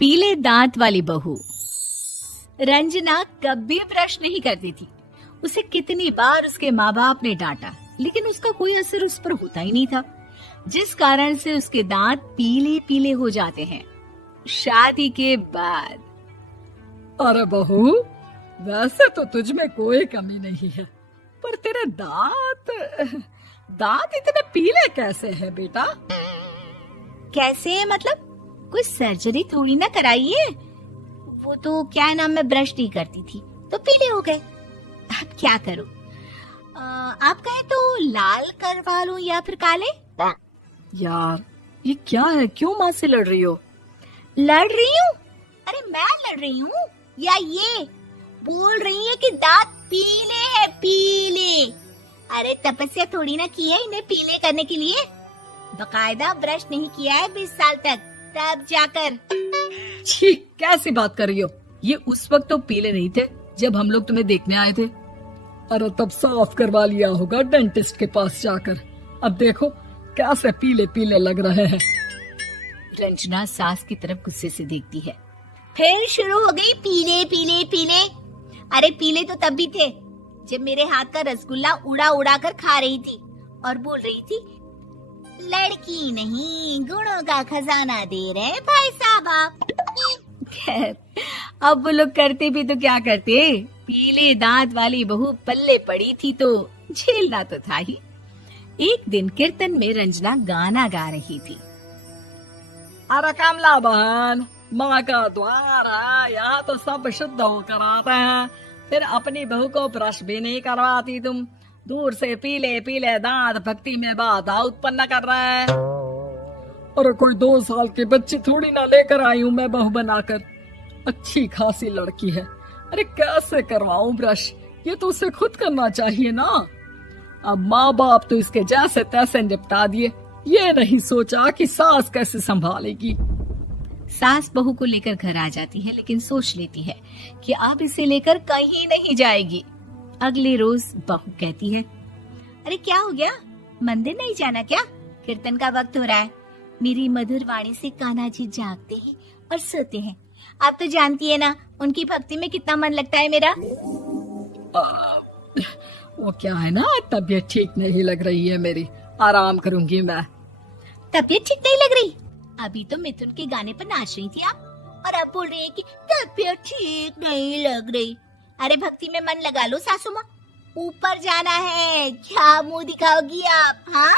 पीले दांत वाली बहू। रंजना कभी ब्रश नहीं करती थी। उसे कितनी बार उसके माँ बाप ने डांटा, लेकिन उसका कोई असर उस पर होता ही नहीं था, जिस कारण से उसके दांत पीले पीले हो जाते हैं। शादी के बाद। अरे बहू, वैसे तो तुझ में कोई कमी नहीं है, पर तेरे दांत इतने पीले कैसे हैं बेटा? कैसे मतलब? कोई सर्जरी थोड़ी ना कराई है। वो तो क्या नाम, मैं ब्रश नहीं करती थी तो पीले हो गए। अब क्या करूं? आप कहें तो लाल करवा लूं या फिर काले? यार ये क्या है, क्यों माँ से लड़ रही हो? लड़ रही हूँ? अरे मैं लड़ रही हूँ या ये बोल रही है कि दांत पीले हैं, पीले। अरे तपस्या थोड़ी ना की है इन्हें पीले करने के लिए। बकायदा ब्रश नहीं किया है 20 साल तक, तब जाकर। छी, कैसी बात कर रही हो? ये उस वक्त तो पीले नहीं थे जब हम लोग तुम्हें देखने आए थे। अरे तब साफ करवा लिया होगा डेंटिस्ट के पास जाकर। अब देखो कैसे पीले पीले लग रहे हैं। रंजना सास की तरफ गुस्से से देखती है। फिर शुरू हो गई पीले पीले पीले। अरे पीले तो तब भी थे जब मेरे हाथ का रसगुल्ला उड़ा उड़ा कर खा रही थी और बोल रही थी, लड़की नहीं गुणों का खजाना दे रहे भाई साहब आप। खैर, अब वो लोग करते भी तो क्या करते, पीले दांत वाली बहू पल्ले पड़ी थी तो झेलना तो था ही। एक दिन कीर्तन में रंजना गाना गा रही थी। अरे कमला बहन, माँ का द्वार है, यहाँ तो सब शुद्ध होकर आते हैं, फिर अपनी बहू को ब्रश भी नहीं करवाती तुम। दूर से पीले पीले दांत भक्ति में बाधा उत्पन्न कर रहे हैं। अरे कोई 2 साल के बच्चे थोड़ी ना लेकर आई हूँ मैं बहू बनाकर। अच्छी खासी लड़की है, अरे कैसे करवाऊं ब्रश? ये तो उसे खुद करना चाहिए ना। अब माँ बाप तो इसके जैसे तैसे निपटा दिए, ये नहीं सोचा कि सास कैसे संभालेगी। सास बहू को लेकर घर आ जाती है, लेकिन सोच लेती है कि अब इसे लेकर कहीं नहीं जाएगी। अगले रोज बहू कहती है, अरे क्या हो गया, मंदिर नहीं जाना क्या? कीर्तन का वक्त हो रहा है। मेरी मधुर वाणी से कान्हा जी जागते हैं और सोते हैं। आप तो जानती है ना उनकी भक्ति में कितना मन लगता है मेरा। वो क्या है ना, तबीयत ठीक नहीं लग रही है मेरी, आराम करूंगी मैं। तबीयत ठीक नहीं लग रही? अभी तो मिथुन के गाने पर नाच रही थी आप, और अब बोल रही है कि तबीयत ठीक नहीं लग रही। अरे भक्ति में मन लगा लो सासू माँ, ऊपर जाना है, क्या मुंह दिखाओगी आप? हाँ?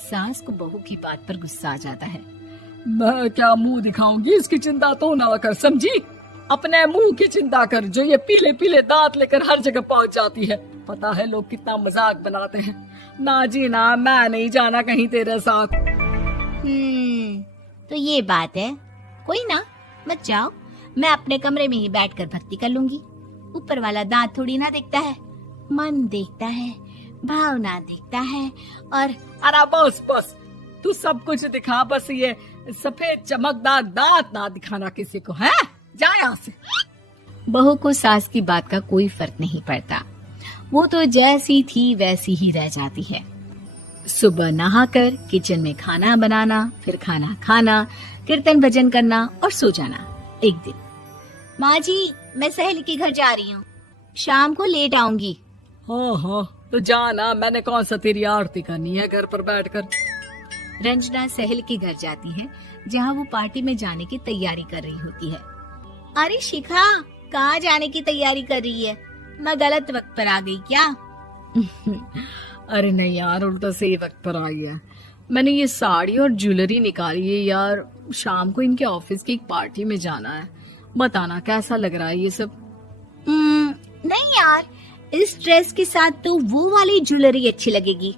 सास को बहू की बात पर गुस्सा आ जाता है। मैं क्या मुंह दिखाऊंगी, इसकी चिंता तो ना कर, समझी? अपने मुंह की चिंता कर, जो ये पीले पीले दांत लेकर हर जगह पहुंच जाती है। पता है लोग कितना मजाक बनाते हैं। ना जी ना, मैं नहीं जाना कहीं तेरे साथ। तो ये बात है। कोई ना, मत जाओ, मैं अपने कमरे में ही बैठकर भक्ति कर लूंगी। ऊपर वाला दांत थोड़ी ना देखता है, मन देखता है, भावना देखता है। और अरे बस बस, तू सब कुछ दिखा, बस ये सफेद चमकदार दांत ना दिखाना किसी को, है? जा यहाँ से। बहू को सास की बात का कोई फर्क नहीं पड़ता, वो तो जैसी थी वैसी ही रह जाती है। सुबह नहाकर किचन में खाना बनाना, फिर खाना खाना, कीर्तन भजन करना और सो जाना। एक दिन, माँ जी मैं सहेली के घर जा रही हूँ, शाम को लेट आऊंगी। हाँ हाँ तो जाना, मैंने कौन सा तेरी आरती करनी है घर पर बैठकर। रंजना सहेली के घर जाती है, जहाँ वो पार्टी में जाने की तैयारी कर रही होती है। अरे शिखा, कहाँ जाने की तैयारी कर रही है? मैं गलत वक्त पर आ गई क्या? अरे नहीं यार, उल्टा सही वक्त पर आई है। मैंने ये साड़ी और ज्वेलरी निकाली है यार, शाम को इनके ऑफिस की एक पार्टी में जाना है। बताना कैसा लग रहा है ये सब? नहीं यार, इस ड्रेस के साथ तो वो वाली ज्वेलरी अच्छी लगेगी।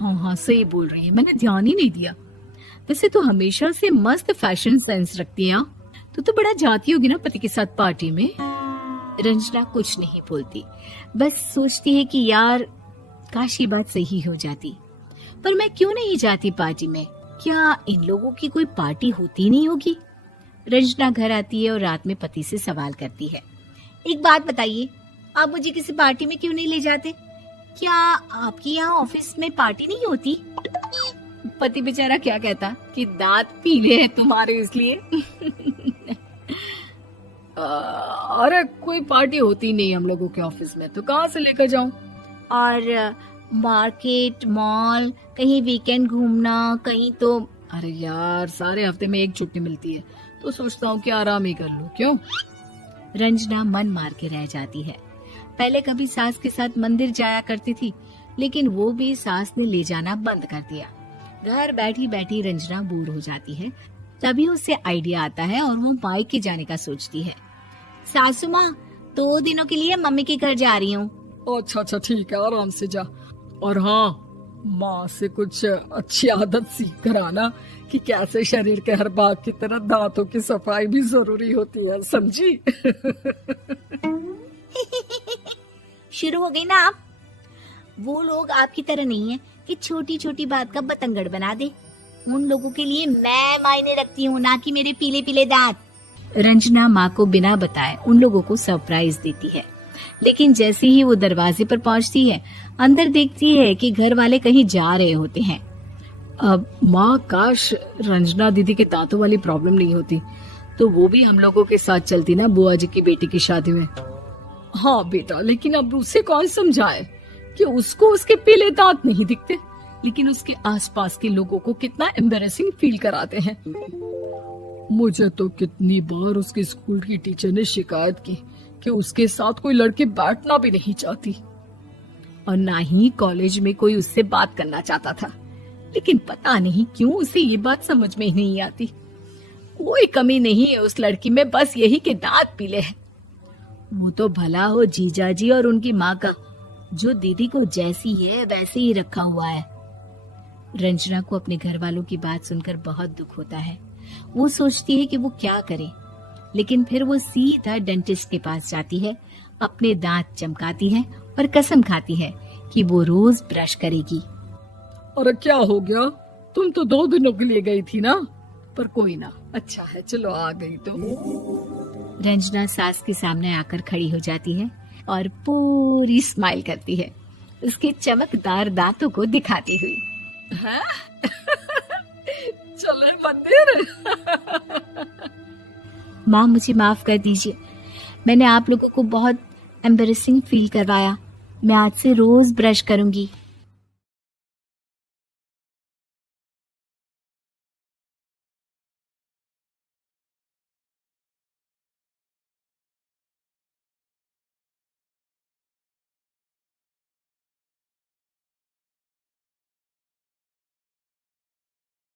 हाँ हाँ सही बोल रही है, मैंने ध्यान ही नहीं दिया। वैसे तो हमेशा से मस्त फैशन सेंस रखती है। तो बड़ा जाती होगी ना पति के साथ पार्टी में। रंजना कुछ नहीं बोलती, बस सोचती है कि यार काश ये बात सही हो जाती। पर मैं क्यों नहीं जाती पार्टी में? क्या इन लोगों की कोई पार्टी होती नहीं होगी? रंजना घर आती है और रात में पति से सवाल करती है, एक बात बताइए, आप मुझे किसी पार्टी में क्यों नहीं ले जाते? क्या आपके यहाँ ऑफिस में पार्टी नहीं होती? पति बेचारा क्या कहता कि दांत पीले हैं तुम्हारे इसलिए। अरे कोई पार्टी होती नहीं हम लोगों के ऑफिस में, तो कहाँ से लेकर जाऊं? और मार्केट, मॉल, कहीं वीकेंड घूमना, कहीं तो। अरे यार, सारे हफ्ते में एक छुट्टी मिलती है, तो सोचता हूँ कि आराम ही कर लूं। क्यों? रंजना मन मार के रह जाती है। पहले कभी सास के साथ मंदिर जाया करती थी, लेकिन वो भी सास ने ले जाना बंद कर दिया। घर बैठी बैठी रंजना बोर हो जाती है। तभी उसे आइडिया आता है और वो मायके जाने का सोचती है। सासू माँ, 2 दिनों के लिए मम्मी के घर जा रही हूँ। अच्छा ठीक है, आराम से जा। और हाँ, माँ से कुछ अच्छी आदत सीख कर आना कि कैसे शरीर के हर भाग की तरह दांतों की सफाई भी जरूरी होती है, समझी? शुरू हो गई ना आप। वो लोग आपकी तरह नहीं है कि छोटी छोटी बात का बतंगड़ बना दे। उन लोगों के लिए मैं मायने रखती हूँ, ना कि मेरे पीले पीले दांत। रंजना माँ को बिना बताए उन लोगों को सरप्राइज देती है, लेकिन जैसे ही वो दरवाजे पर पहुंचती है, अंदर देखती है कि घर वाले कहीं जा रहे होते हैं। अब माँ, काश रंजना दीदी के दांतों वाली प्रॉब्लम नहीं होती, तो वो भी हम लोगों के साथ चलती ना बुआ जी की बेटी की शादी में। हाँ बेटा, लेकिन अब उसे कौन समझाए कि उसको उसके पीले दांत नहीं दिखते, लेकिन उसके आसपास के लोगों को कितना एम्बैरेसिंग फील कराते हैं। मुझे तो कितनी बार उसके स्कूल की टीचर ने शिकायत की कि उसके साथ कोई लड़की बैठना भी नहीं चाहती, और ना ही कॉलेज में कोई उससे बात करना चाहता था। लेकिन पता नहीं क्यों उसे ये बात समझ में ही नहीं आती। कोई कमी नहीं है उस लड़की में, बस यही कि दांत पीले हैं। वो तो भला हो जीजाजी और उनकी माँ का, जो दीदी को जैसी है वैसे ही रखा हुआ है। रंजना को अपने घर वालों की बात सुनकर बहुत दुख होता है। वो सोचती है कि वो क्या करे, लेकिन फिर वो सीधा डेंटिस्ट के पास जाती है, अपने दांत चमकाती है और कसम खाती है कि वो रोज ब्रश करेगी। अरे क्या हो गया? तुम तो 2 दिनों के लिए गई थी ना। पर कोई ना, अच्छा है, चलो आ गई तो। रंजना सास के सामने आकर खड़ी हो जाती है और पूरी स्माइल करती है, उसके चमकदार दांतों को दिखाती हुई। चले मंदिर। माँ, मुझे माफ कर दीजिए, मैंने आप लोगों को बहुत एम्बैरेसिंग फील करवाया। मैं आज से रोज ब्रश करूंगी।